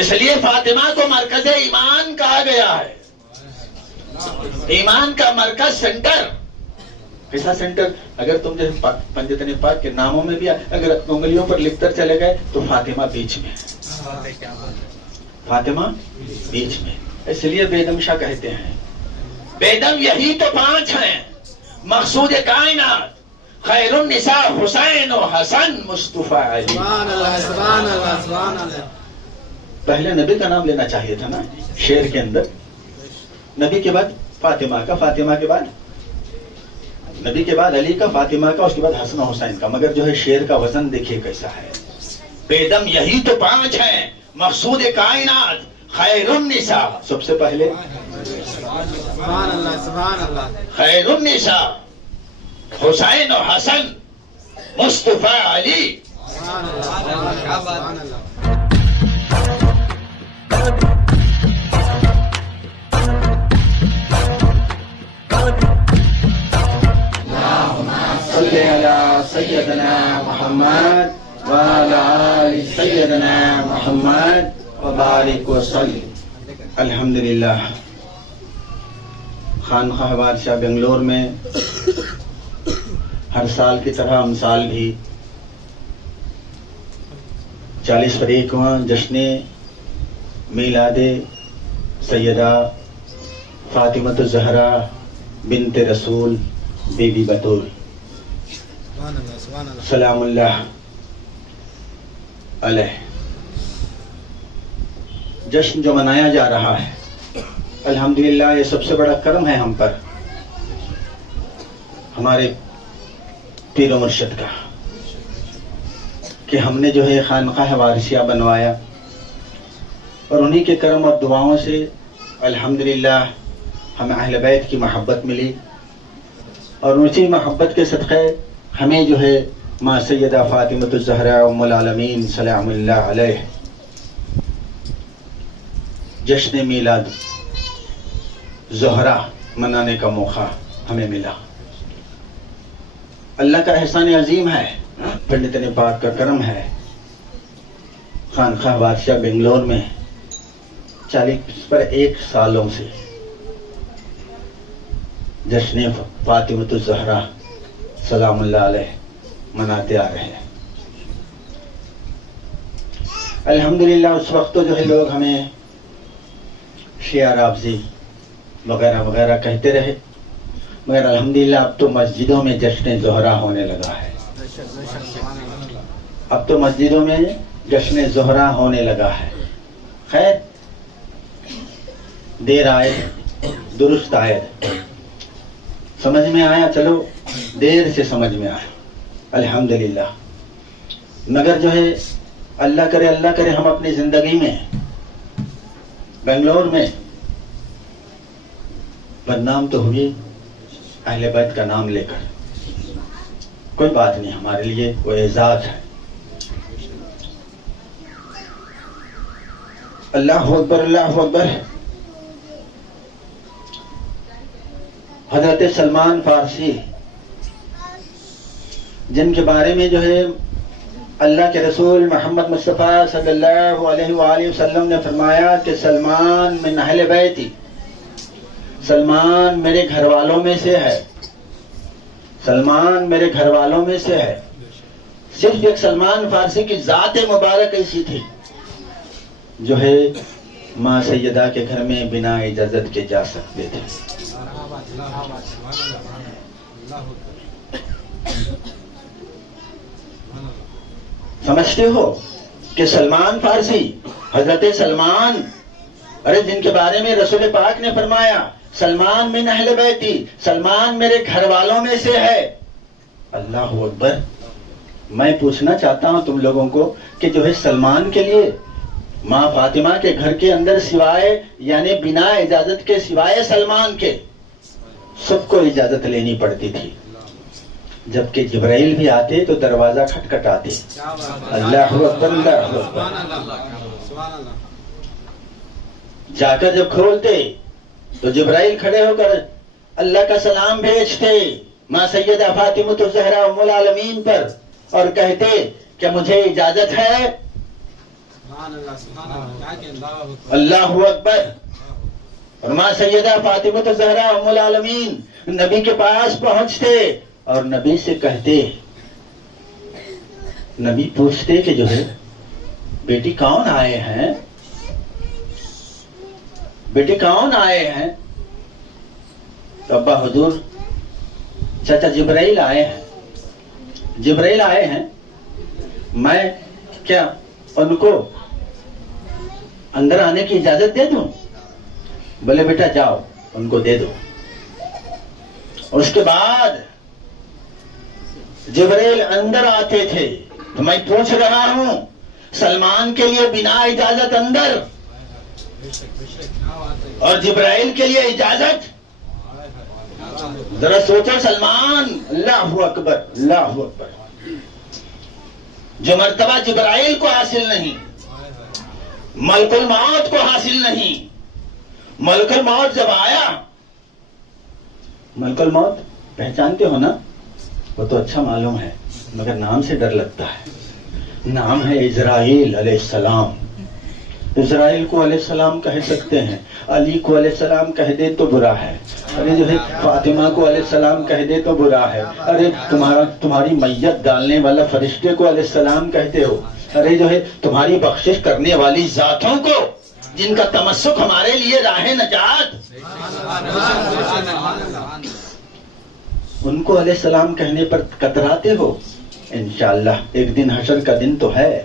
اس لیے فاطمہ کو مرکز ایمان کہا گیا ہے. ایمان کا مرکز، سینٹر. ایسا سینٹر اگر تم جیسے پنجتن پاک کے ناموں میں بھی اگر انگلیوں پر لکھ کر چلے گئے تو فاطمہ بیچ میں، فاطمہ بیچ میں. اس لیے بیدم شاہ کہتے ہیں بیدم یہی تو 5 ہیں مقصود کائنات، خیر النساء حسین و حسن مصطفیٰ علی. سبحان اللہ سبحان اللہ سبحان اللہ. پہلے نبی کا نام لینا چاہیے تھا نا شعر کے اندر. نبی کے بعد فاطمہ کا، فاطمہ کے بعد نبی کے بعد علی کا، فاطمہ کا، اس کے بعد حسن و حسین کا. مگر جو ہے شعر کا وزن دیکھیے کیسا ہے. بیدم یہی تو 5 ہیں مقصود کائنات، خیر النساء سب سے پہلے، سبحان اللہ سبحان اللہ. خیر النساء حسین و حسن مصطفیٰ علی. سبحان اللہ سبحان اللہ. صلی علی سیدنا محمد وعلی آل سیدنا محمد وبارک وسلم. الحمدللہ. خانقاہ بادشاہ بنگلور میں ہر سال کی طرح امسال بھی 41واں جشن میلاد سیدہ فاطمۃ الزہرا بنت رسول بی بی بطول سبحان اللہ سبحان اللہ. سلام اللہ علیہ جشن جو منایا جا رہا ہے، الحمدللہ یہ سب سے بڑا کرم ہے ہم پر، ہمارے پیر و مرشد کا، کہ ہم نے جو ہے خانقاہ وارثیہ بنوایا، اور انہی کے کرم اور دعاؤں سے الحمدللہ ہمیں اہل بیت کی محبت ملی، اور اسی محبت کے صدقے ہمیں جو ہے ماں سیدہ فاطمۃ الزہرا ام العالمین سلام اللہ علیہ جشن میلاد زہرا منانے کا موقع ہمیں ملا. اللہ کا احسان عظیم ہے، پنڈت پاک کا کرم ہے. خانقاہ بادشاہ بنگلور میں 41 سالوں سے جشن فاطمۃ الزہرا سلام اللہ علیہ مناتے آ رہے ہیں. الحمدللہ اس وقت تو جو ہے لوگ ہمیں شیعہ رافضی وغیرہ وغیرہ کہتے رہے، مگر الحمدللہ اب تو مسجدوں میں جشن زہرا ہونے لگا ہے. اب تو مسجدوں میں جشن زہرا ہونے لگا ہے. خیر دیر آئے درست آئے، سمجھ میں آیا، چلو دیر سے سمجھ میں آیا الحمدللہ. مگر جو ہے اللہ کرے ہم اپنی زندگی میں بنگلور میں بدنام تو ہوئی اہل بیت کا نام لے کر، کوئی بات نہیں، ہمارے لیے وہ اعزاز ہے. اللہ اکبر اللہ اکبر. حضرت سلمان فارسی جن کے بارے میں جو ہے اللہ کے رسول محمد مصطفیٰ صلی اللہ علیہ وآلہ وسلم نے فرمایا کہ سلمان من اہل بیتی، سلمان میرے گھر والوں میں سے ہے، سلمان میرے گھر والوں میں سے ہے. صرف ایک سلمان فارسی کی ذات مبارک ایسی تھی جو ہے ماں سیدہ کے گھر میں بنا اجازت کے جا سکتے تھے. سمجھتے ہو کہ سلمان فارسی، حضرت سلمان، ارے جن کے بارے میں رسول پاک نے فرمایا سلمان من اہل بیتی، سلمان میرے گھر والوں میں سے ہے. اللہ اکبر. میں پوچھنا چاہتا ہوں تم لوگوں کو کہ جو ہے سلمان کے لیے ماں فاطمہ کے گھر کے اندر سوائے یعنی بنا اجازت کے سوائے سلمان کے سب کو اجازت لینی پڑتی تھی، جبکہ جبرائیل بھی آتے تو دروازہ کھٹکھٹاتے. اللہ اکبر اللہ اکبر. جا کر جب کھولتے تو جبرائیل کھڑے ہو کر اللہ کا سلام بھیجتے ماں سیدہ فاطمۃ الزہرا ام العالمین پر، اور کہتے کہ مجھے اجازت ہے اللہ اکبر. اور ماں سیدہ فاطمہ زہرا ام العالمین نبی کے پاس پہنچتے اور نبی سے کہتے, نبی پوچھتے کہ جو ہے بیٹی کون آئے ہیں, بیٹی کون آئے ہیں؟ تو ابا حضور چچا جبرائیل آئے ہیں, جبرائیل آئے ہیں, میں کیا ان کو اندر آنے کی اجازت دے دوں؟ بولے بیٹا جاؤ ان کو دے دو. اس کے بعد جبرائیل اندر آتے تھے تو میں پوچھ رہا ہوں سلمان کے لیے بنا اجازت اندر اور جبرائیل کے لیے اجازت. ذرا سوچو سلمان, اللہ اکبر اللہ اکبر. جو مرتبہ جبرائیل کو حاصل نہیں, ملک الموت کو حاصل نہیں. ملک الموت جب آیا, ملک الموت پہچانتے ہو نا, وہ تو اچھا معلوم ہے مگر نام سے ڈر لگتا ہے. نام ہے عزرائیل علیہ السلام. اسرائیل کو علیہ السلام کہہ سکتے ہیں, علی کو علیہ السلام کہہ دے تو برا ہے, ارے جو ہے فاطمہ کو علیہ السلام کہہ دے تو برا ہے, ارے تمہاری میت ڈالنے والا فرشتے کو علیہ السلام کہتے ہو, ارے جو ہے تمہاری بخشش کرنے والی ذاتوں کو جن کا تمسک ہمارے لیے راہ نجات, ان کو علیہ السلام کہنے پر کتراتے ہو. انشاءاللہ ایک دن حشر کا دن تو ہے,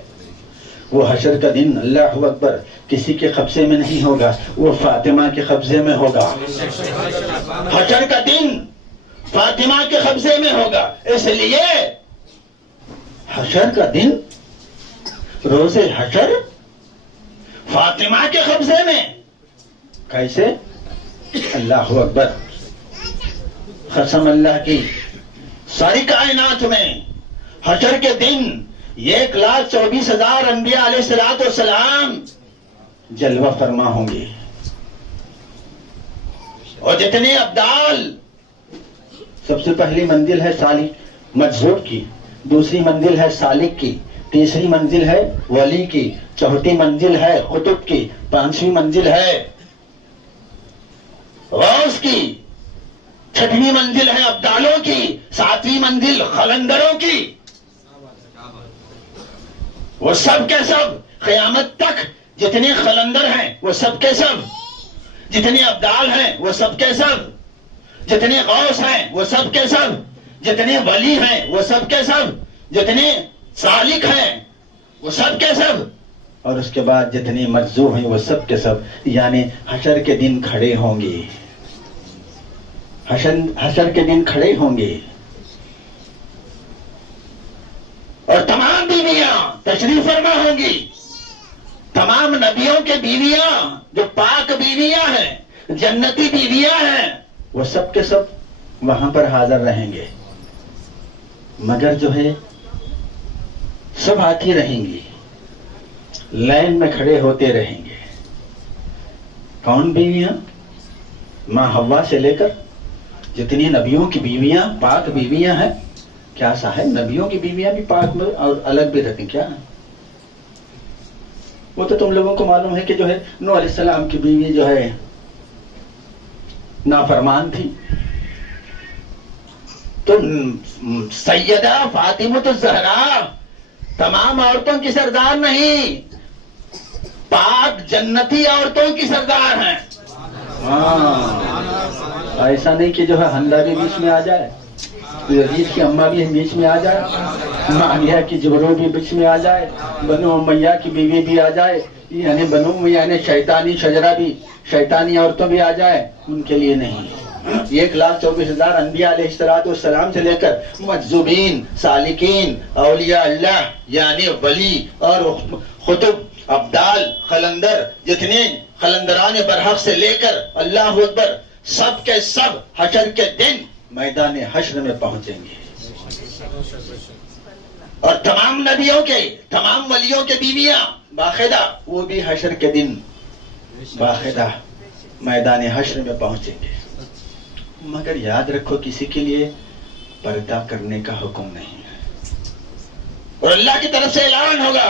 وہ حشر کا دن اللہ اکبر کسی کے قبضے میں نہیں ہوگا, وہ فاطمہ کے قبضے میں ہوگا. حشر کا دن فاطمہ کے قبضے میں ہوگا. اس لیے حشر کا دن, روز حشر فاطمہ کے قبضے میں. کیسے؟ اللہ اکبر. قسم اللہ کی, ساری کائنات میں حشر کے دن 1,24,000 انبیاء علیہ السلام جلوہ فرما ہوں گے, اور جتنے ابدال, سب سے پہلی منزل ہے سالک مجذوب کی, دوسری منزل ہے سالک کی, تیسری منزل ہے ولی کی, چوتھی منزل ہے قطب کی, پانچویں منزل ہے غوث کی, چھٹویں منزل ہے ابدالوں کی, ساتویں منزل خلندروں کی. وہ سب کے سب قیامت تک جتنے خلندر ہیں وہ سب کے سب, جتنے ابدال ہیں وہ سب کے سب, جتنے غوث ہیں وہ سب کے سب, جتنے ولی ہیں وہ سب کے سب, جتنے سالک ہیں وہ سب کے سب, اور اس کے بعد جتنے مجذوب ہیں وہ سب کے سب. یعنی حشر کے دن کھڑے ہوں گے, حشر کے دن کھڑے ہوں گے. اور تمام بیویاں تشریف فرما ہوں گی, تمام نبیوں کے بیویاں جو پاک بیویاں ہیں, جنتی بیویاں ہیں, وہ سب کے سب وہاں پر حاضر رہیں گے. مگر جو ہے سب آتی رہیں گی, لائن میں کھڑے ہوتے رہیں گے. کون بیویاں؟ ماں حوا سے لے کر جتنی نبیوں کی بیویاں پاک بیویاں ہیں. کیا صاحب نبیوں کی بیویاں بھی پاک میں اور الگ بھی رہتی کیا؟ وہ تو تم لوگوں کو معلوم ہے کہ جو ہے نوح علیہ السلام کی بیوی جو ہے نافرمان تھی, تو سیدہ فاطمہ الزہرا تمام عورتوں کی سردار نہیں, پاک جنتی عورتوں کی سردار ہیں. ایسا نہیں کہ جو ہے حندا بھی بیچ میں آ جائے, یزید کی اماں بھی بیچ میں آ جائے, معاویہ کی جبرو بھی بیچ میں آ جائے, بنو امیہ کی بیوی بھی آ جائے, یعنی بنو امیہ یعنی شیطانی شجرہ بھی, شیطانی عورتوں بھی آ جائے. ان کے لیے نہیں. 1,24,000 انبیاء علیہ السلام سے لے کر مجذوبین, سالکین, اولیاء اللہ یعنی ولی اور قطب, ابدال, خلندر, جتنے خلندران برحق سے لے کر اللہ اکبر سب کے سب حشر کے دن میدان حشر میں پہنچیں گے. اور تمام نبیوں کے, تمام ولیوں کے بیویاں باقاعدہ وہ بھی حشر کے دن باقاعدہ میدان حشر میں پہنچیں گے. مگر یاد رکھو کسی کے لیے پردہ کرنے کا حکم نہیں ہے. اور اللہ کی طرف سے اعلان ہوگا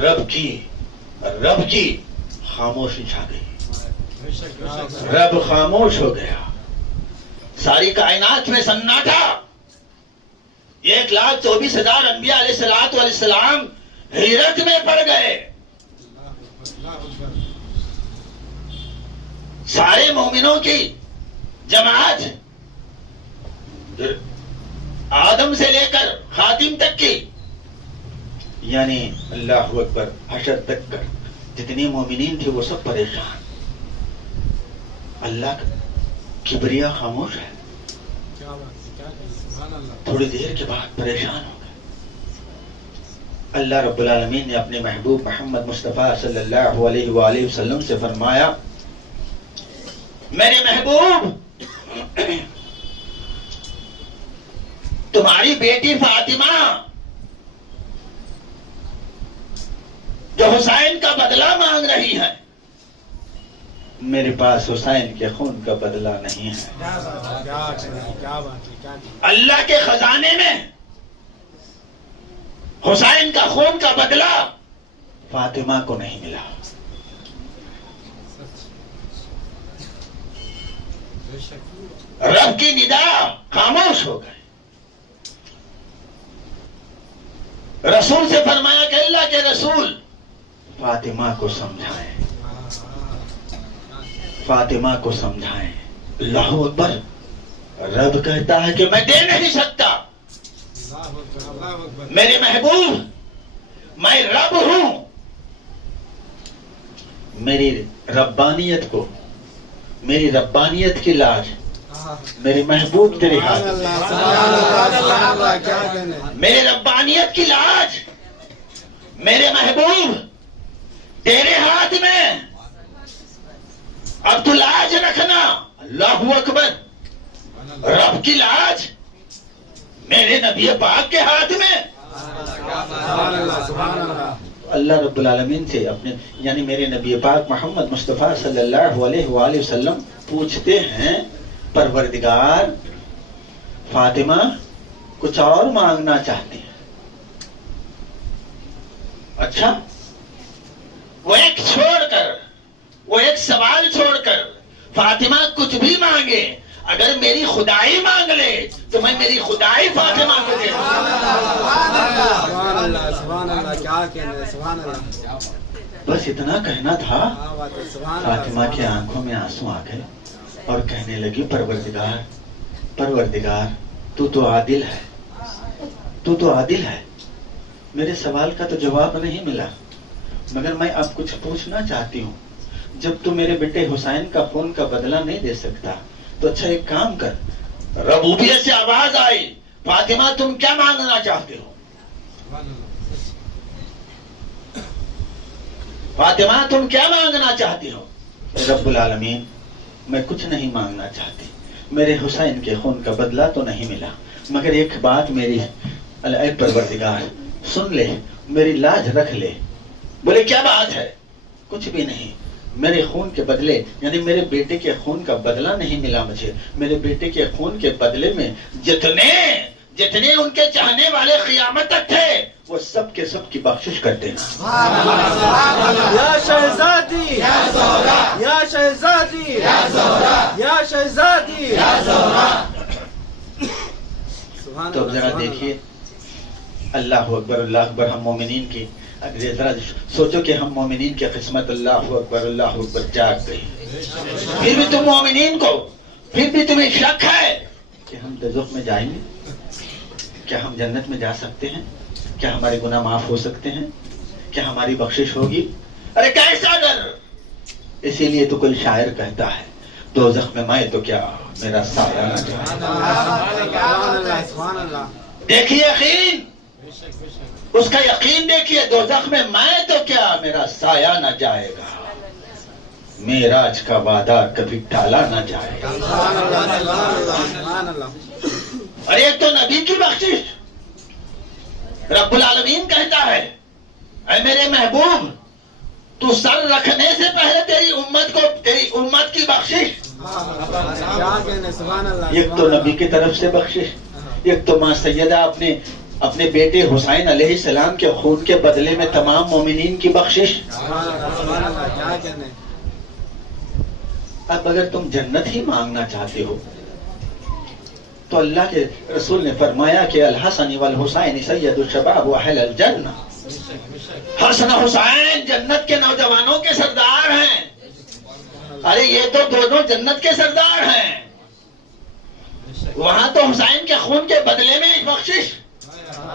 رب کی خاموشی چھا گئی. رب خاموش ہو گیا. ساری کائنات میں سناٹا. 1,24,000 انبیاء علیہ السلام حیرت میں پڑ گئے. سارے مومنوں کی جماعت آدم سے لے کر خاتم تک کی، یعنی اللہ اکبر، حشر تک کر جتنی مومنین تھے وہ سب پریشان. اللہ کا کبریا خاموش ہے. تھوڑی دیر کے بعد پریشان ہو گئے. اللہ رب العالمین نے اپنے محبوب محمد مصطفیٰ صلی اللہ علیہ وآلہ وسلم سے فرمایا، میرے محبوب، تمہاری بیٹی فاطمہ جو حسین کا بدلہ مانگ رہی ہے، میرے پاس حسین کے خون کا بدلہ نہیں ہے. اللہ کے خزانے میں حسین کا خون کا بدلہ فاطمہ کو نہیں ملا. رب کی ندا خاموش ہو گئے. رسول سے فرمایا کہ اللہ کے رسول فاطمہ کو سمجھائیں، فاطمہ کو سمجھائیں. اللہ اکبر. رب کہتا ہے کہ میں دے نہیں سکتا. میرے محبوب، میں رب ہوں. میری ربانیت کو، میری ربانیت کی لاج میرے محبوب تیرے ہاتھ میں. میرے ربانیت کی لاج میرے محبوب تیرے ہاتھ میں. اب تو لاج رکھنا. اللہ اکبر. رب کی لاج میرے نبی پاک کے ہاتھ میں. اللہ رب العالمین سے اپنے یعنی میرے نبی پاک محمد مصطفیٰ صلی اللہ علیہ وآلہ وسلم پوچھتے ہیں، پروردگار، فاطمہ کچھ اور مانگنا چاہتی ہے. اچھا، وہ ایک سوال چھوڑ کر فاطمہ کچھ بھی مانگے. اگر میری خدائی مانگ لے تو میں میری خدائی فاطمہ کو دے دوں. بس اتنا کہنا تھا. فاطمہ کی آنکھوں میں آنسو آ گئے اور کہنے لگی، پروردگار تو عادل ہے، تو عادل ہے. میرے سوال کا تو جواب نہیں ملا، مگر میں اب کچھ پوچھنا چاہتی ہوں. جب تو میرے بیٹے حسین کا خون کا بدلہ نہیں دے سکتا تو اچھا ایک کام کر. ربوبیت سے آواز آئی، فاطمہ تم کیا مانگنا چاہتے ہو؟ فاطمہ تم کیا مانگنا چاہتی ہو؟ رب العالمین، میں کچھ نہیں مانگنا چاہتی. میرے حسین کے خون کا بدلہ تو نہیں ملا، مگر ایک بات میری، اے پروردگار سن لے، میری لاج رکھ لے. بولے کیا بات ہے؟ کچھ بھی نہیں. میرے خون کے بدلے یعنی میرے بیٹے کے خون کا بدلہ نہیں ملا مجھے. میرے بیٹے کے خون کے بدلے میں جتنے ان کے چاہنے والے قیامت تک تھے وہ سب کے سب کی بخشش کر دینا. یا شہزادی، یا شہزادی، یا شہزادی. تو ذرا دیکھیے، اللہ اکبر، اللہ اکبر. ہم مومنین کی ذرا سوچو کہ ہم مومنین کی قسمت اللہ اکبر جاگ گئی. پھر بھی تم مومنین کو، پھر بھی تمہیں شک ہے کہ ہم دوزخ میں جائیں گے؟ کیا ہم جنت میں جا سکتے ہیں؟ کیا ہمارے گناہ معاف ہو سکتے ہیں؟ کیا ہماری بخشش ہوگی؟ ارے کیسا ڈر! اسی لیے تو کوئی شاعر کہتا ہے، دوزخ میں میں تو کیا میرا سایہ نہ جائے. دیکھیے یقین، اس کا یقین دیکھیے. دوزخ میں میں تو کیا میرا سایہ نہ جائے گا. معراج کا وعدہ کبھی ٹالا نہ جائے گا. اور ایک تو نبی کی بخشش. رب العالمین کہتا ہے، اے میرے محبوب، تو سر رکھنے سے پہلے تیری امت کی بخشش. ایک تو نبی کی طرف سے بخشش، ایک تو ماں سیدہ اپنے بیٹے حسین علیہ السلام کے خون کے بدلے میں تمام مومنین کی بخشش. سبحان اللہ کیا کہنے. اب اگر تم جنت ہی مانگنا چاہتے ہو تو اللہ کے رسول نے فرمایا کہ الحسن والحسین سید الشباب واہل الجنہ. حسن حسین جنت کے نوجوانوں کے سردار ہیں. ارے یہ تو دونوں جنت کے سردار ہیں. وہاں تو حسین کے خون کے بدلے میں ایک بخشش.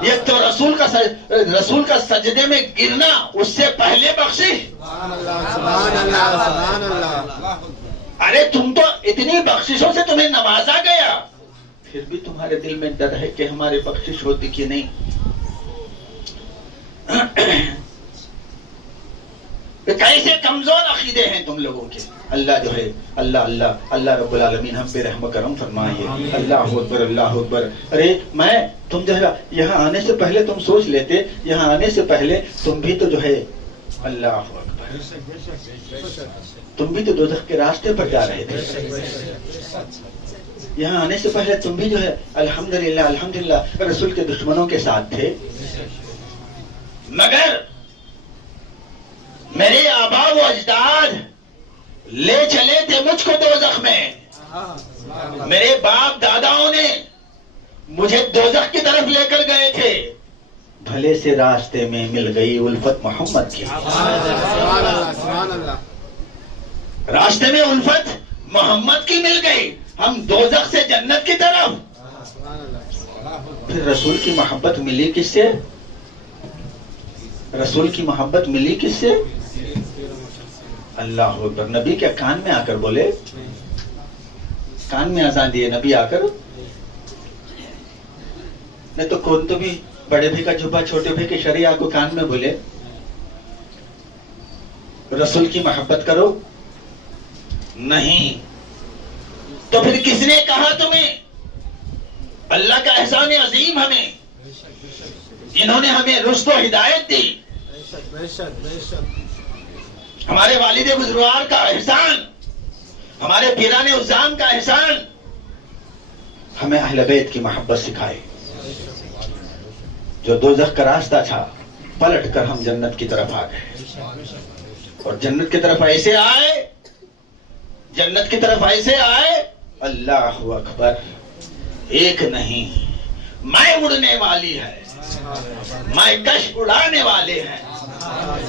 یہ تو رسول کا سجدے میں گرنا اس سے پہلے بخشش. سبحان اللہ سبحان اللہ سبحان اللہ. ارے تم تو اتنی بخششوں سے تمہیں نوازا گیا, پھر بھی تمہارے دل میں ڈر ہے کہ ہماری بخشش ہوتی کہ نہیں. کیسے کمزور عقیدے ہیں تم لوگوں کے. اللہ جو ہے اللہ رب العالمین ہم پہ رحم کرم فرمائیے. اللہ اکبر اللہ اکبر. ارے تم جو ہے یہاں آنے سے پہلے تم سوچ لیتے, یہاں آنے سے پہلے تم بھی تو جو ہے اللہ اکبر تم بھی تو دوزخ کے راستے پر جا رہے تھے. یہاں آنے سے پہلے تم بھی جو ہے الحمدللہ رسول کے دشمنوں کے ساتھ تھے. مگر میرے آبا و اجداد لے چلے تھے مجھ کو دوزخ میں. میرے باپ داداؤں نے مجھے دوزخ کی طرف لے کر گئے تھے. بھلے سے راستے میں مل گئی الفت محمد کی. راستے میں الفت محمد کی مل گئی, ہم دوزخ سے جنت کی طرف. پھر رسول کی محبت ملی کس سے؟ رسول کی محبت ملی کس سے؟ اللہ اکبر. نبی کے کان میں آ کر بولے, کان میں اذان دیے نبی آ کر. نہیں تو کون تو بھی بڑے بھی کا جھبا چھوٹے بھی کے شریعہ کو کان میں بولے رسول کی محبت کرو. نہیں تو پھر کس نے کہا تمہیں؟ اللہ کا احسان عظیم ہمیں, جنہوں نے ہمیں رشد و ہدایت دی. ہمارے والد بزرگوار کا احسان, ہمارے پیران عظام کا احسان, ہمیں اہل بیت کی محبت سکھائے. جو دوزخ کا راستہ تھا پلٹ کر ہم جنت کی طرف آ گئے. اور جنت کی طرف ایسے آئے, جنت کی طرف ایسے آئے. اللہ اکبر. ایک نہیں میں اڑنے والی ہے, میں کش اڑانے والے ہیں.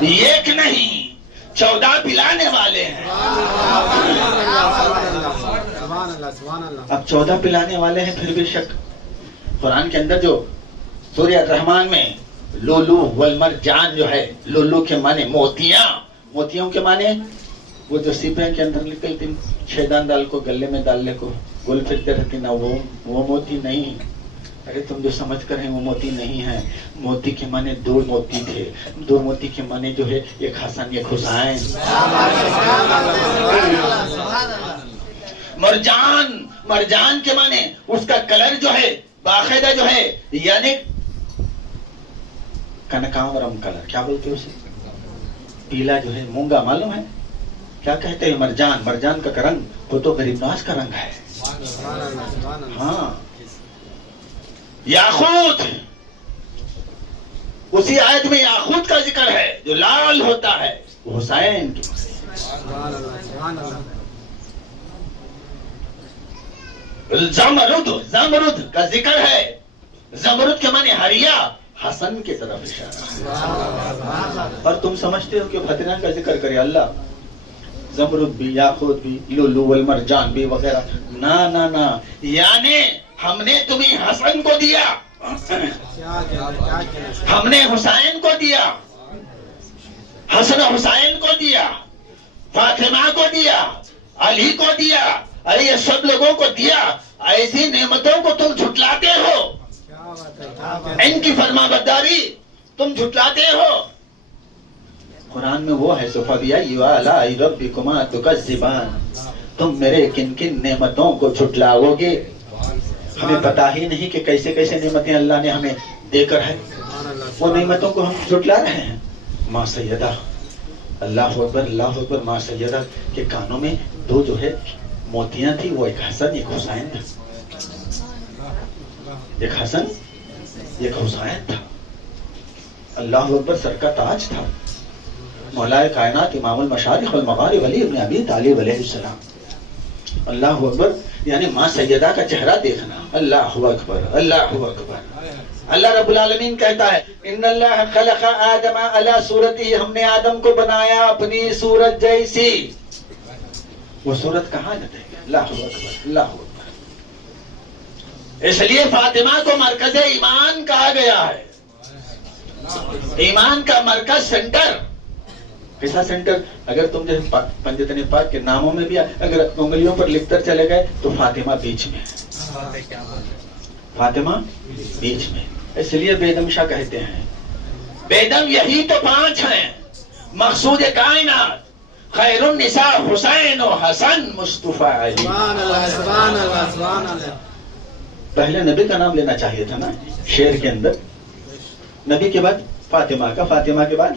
ایک نہیں 14 پلانے والے ہیں. اب 14 پلانے والے ہیں پھر بھی شک. قرآن کے اندر جو سورہ الرحمن میں لولو والمرجان جو ہے, لولو کے معنی موتیاں, موتیوں کے معنی وہ جو سیپیں کے اندر نکلتی شیطان دال کو گلے میں ڈالنے کو گول پھرتے رہتی نا, وہ موتی نہیں. ارے تم جو سمجھ کر ہیں وہ موتی نہیں ہے. موتی کے معنی 2 موتی تھے. 2 موتی کے معنی جو ہے ایک حسن ایک حسین. مرجان, مرجان کے معنی اس کا کلر جو ہے باقاعدہ جو ہے یعنی کنکاورم کلر, کیا بولتے ہیں اسے, پیلا جو ہے مونگا, معلوم ہے کیا کہتے ہیں مرجان. مرجان کا رنگ وہ تو غریب نواز کا رنگ ہے. ہاں یاقوت, اسی آیت میں یاقوت کا ذکر ہے جو لال ہوتا ہے, وہ حسین کی. زمرد, زمرد کا ذکر ہے. زمرد کے معنی ہریا, حسن کی طرف اشارہ. اور تم سمجھتے ہو کہ فتنہ کا ذکر کرے اللہ, زمرد بھی, یاقوت بھی, لولو والمرجان بھی وغیرہ. نہ یعنی ہم نے تمہیں حسن کو دیا, ہم نے حسین کو دیا, حسن حسین کو دیا, فاطمہ کو دیا, علی کو دیا. ارے یہ سب لوگوں کو دیا. ایسی نعمتوں کو تم جھٹلاتے ہو, ان کی فرما برداری تم جھٹلاتے ہو. قرآن میں وہ ہے فَبِأَيِّ آلَاءِ رَبِّكُمَا تُكَذِّبَانِ, تم میرے کن کن نعمتوں کو جھٹلاؤ گے. ہمیں پتا ہی نہیں کہ کیسے کیسے نعمتیں اللہ نے ہمیں دے کر ہے, وہ نعمتوں کو ہم جھٹلا رہے ہیں. ماں سیدہ, اللہ اکبر اللہ اکبر. ماں سیدہ کے کانوں میں 2 جو ہے موتیاں تھی, وہ ایک حسن ایک حسین تھا. ایک حسن ایک حسین تھا، اللہ اکبر، سر کا تاج تھا، مولائے کائنات امام المشارق والمغارب علی ابن ابی طالب علیہ السلام، اللہ اکبر، یعنی ماں سیدہ کا چہرہ دیکھنا، اللہ اکبر، اللہ اکبر۔ اللہ رب العالمین کہتا ہے ان اللہ خلق آدم علی صورتہ، ہم نے آدم کو بنایا اپنی صورت جیسی، وہ صورت کہاں جائے گا؟ اللہ اکبر، اللہ اکبر۔ اس لیے فاطمہ کو مرکز ایمان کہا گیا ہے، ایمان کا مرکز، سینٹر۔ کیسا سینٹر؟ اگر تم جیسے پنجتن پاک کے ناموں میں بھی اگر انگلیوں پر لکھ کر چلے گئے تو فاطمہ بیچ میں، فاطمہ بیچ میں۔ اس لیے بیدم شاہ کہتے ہیں بیدم یہی تو 5 ہیں، مقصود کائنات، خیر النساء حسین و حسن مصطفیٰ علی۔ سبحان اللہ، سبحان اللہ، سبحان اللہ۔ پہلے نبی کا نام لینا چاہیے تھا نا شعر کے اندر، نبی کے بعد فاطمہ کا، فاطمہ کے بعد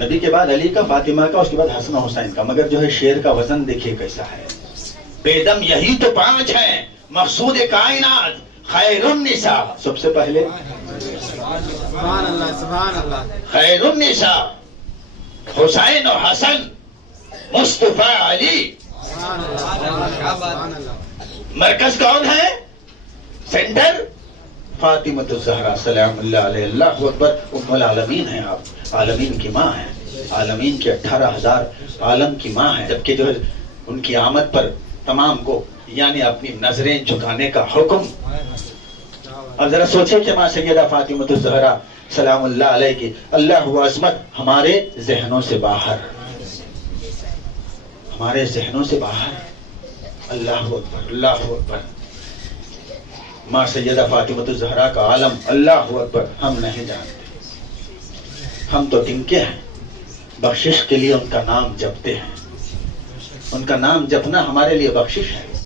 نبی کے بعد علی کا، فاطمہ کا، اس کے بعد حسن و حسین کا، مگر جو ہے شعر کا وزن دیکھیے کیسا ہے۔ بیدم یہی تو 5 ہیں، مقصود کائنات، خیر النساء، سب سے پہلے سبحان اللہ، سبحان اللہ۔ خیر النساء حسین و حسن مصطفیٰ علی۔ سبحان اللہ، سبحان اللہ۔ مرکز کون ہے؟ سینٹر فاطمۃ الزہرا سلام اللہ علیہ، اللہ اکبر۔ ام العالمین ہیں آپ، عالمین کی ماں ہیں، عالمین کے 18,000 عالم کی ماں ہیں، جبکہ جو ہے ان کی آمد پر تمام کو یعنی اپنی نظریں جھکانے کا حکم۔ اب ذرا سوچیں کہ ماں سیدہ فاطمۃ الزہرا سلام اللہ علیہ کی اللہ و عظمت ہمارے ذہنوں سے باہر، ہمارے ذہنوں سے باہر۔ اللہ اکبر، اللہ اکبر۔ ماں سیدہ فاطمۃ الزہرا کا عالم، اللہ اکبر، ہم نہیں جانتے، ہم تو ٹنکے ہیں، بخشش کے لیے ان کا نام جپتے ہیں، ان کا نام جپنا ہمارے لیے بخشش ہے۔